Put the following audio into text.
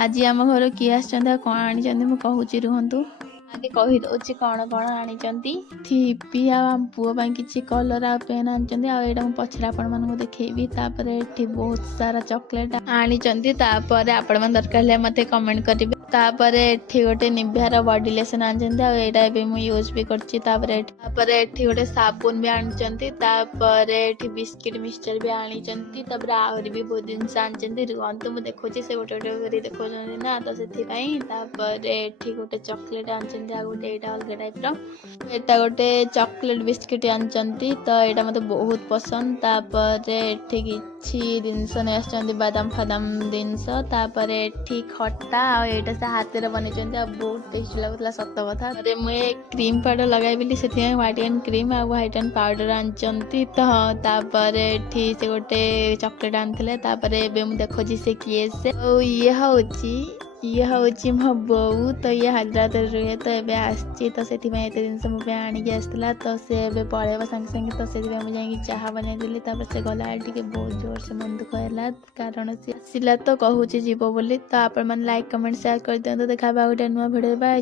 आज आम घर किए आसछन्ती कौन आनिछन्ती मु कहूची रुहंतु आगे कही दउची कौन कौन आनिछन्ती थीपी आ पुओ ପାଇଁ କିଛି କଲର ଆଉ ପେନ୍ ଆଣିଛନ୍ତି ଆଉ ଏଇଟା ମୁଁ ପଛରେ ଆପଣମାନଙ୍କୁ ଦେଖେଇବି। ତାପରେ ଏଠି ବହୁତ ସାରା ଚକଲେଟ ଆଣିଛନ୍ତି। ତାପରେ ଆପଣମାନେ ଦରକାର ହେଲେ ମତେ କମେଣ୍ଟ କରିବେ। ତାପରେ ଏଠି ଗୋଟେ ନିଭିଆର ବଡି ଲୋସନ ଆଣିଛନ୍ତି ଆଉ ଏଇଟା ଏବେ ମୁଁ ୟୁଜ ବି କରିଛି। ତାପରେ ଏଠି ଗୋଟେ ସାବୁନ ବି ଆଣିଛନ୍ତି। ତାପରେ ଏଠି ବିସ୍କିଟ ମିକ୍ସଚର ବି ଆଣିଛନ୍ତି। ତାପରେ ଆହୁରି ବି ବହୁତ ଜିନିଷ ଆଣିଛନ୍ତି। ରୁହନ୍ତୁ ମୁଁ ଦେଖୁଛି ସେ ଗୋଟେ ଗୋଟେ କରି ଦେଖଉଛନ୍ତି ନା ତ ସେଥିପାଇଁ। ତାପରେ ଏଠି ଗୋଟେ ଚକଲେଟ ଆଣିଛନ୍ତି ଆଉ ଗୋଟେ ଏଇଟା ଅଲଗା ଟାଇପର ଏଟା ଗୋଟେ ଚକଲେଟ ବିସ୍କିଟ ଆଣିଛନ୍ତି ତ ଏଇଟା ମତେ ବହୁତ ପସନ୍ଦ। ତାପରେ ଏଠି କିଛି ଜିନିଷ ନେଇ ଆସିଛନ୍ତି ବାଦାମ ଫାଦାମ ଜିନିଷ। ତାପରେ ଏଠି ଖଟା ଆଉ ଏଇଟା ସେ ହାତରେ ବନେଇଛନ୍ତି ଆଉ ବହୁତ ଟେଷ୍ଟି ଲାଗୁଥିଲା ସତ କଥା। ତାପରେ ମୁଁ ଏ କ୍ରିମ ପାଉଡର ଲଗାଇ ବୋଲି ସେଥିପାଇଁ ହ୍ୱାଇଟ ଆଣ୍ଡ କ୍ରିମ ଆଉ ହ୍ୱାଇଟ ଆଣ୍ଡ ପାଉଡର ଆଣିଛନ୍ତି ତ। ତାପରେ ଏଠି ସେ ଗୋଟେ ଚକଲେଟ ଆଣିଥିଲେ। ତାପରେ ଏବେ ମୁଁ ଦେଖୁଛି ସେ କିଏ ସେ ଆଉ ଇଏ ହଉଛି ମୋ ବୋଉ ତ ଇଏ ହାଇଦ୍ରାବାଦରେ ରୁହେ ତ ଏବେ ଆସିଛି ତ ସେଥିପାଇଁ ଏତେ ଜିନିଷ ମୋ ପାଇଁ ଆଣିକି ଆସିଥିଲା ତ ସେ ଏବେ ପଳେଇବ ସାଙ୍ଗେ ସାଙ୍ଗେ ତ ସେଥିପାଇଁ ମୁଁ ଯାଇକି ଚାହା ବନେଇଦେଲି। ତାପରେ ସେ ଗଲାବେଳେ ଟିକେ ବହୁତ ଜୋରସେ ମନ ଦୁଃଖ ହେଲା କାରଣ ସେ ଆସିଲା ତ କହୁଛି ଯିବ ବୋଲି। ତ ଆପଣମାନେ ଲାଇକ୍ କମେଣ୍ଟ ସେୟାର କରିଦିଅନ୍ତୁ। ଦେଖା ହେବା ଗୋଟେ ନୂଆ ଭିଡ଼ିଓ। ବାଏ।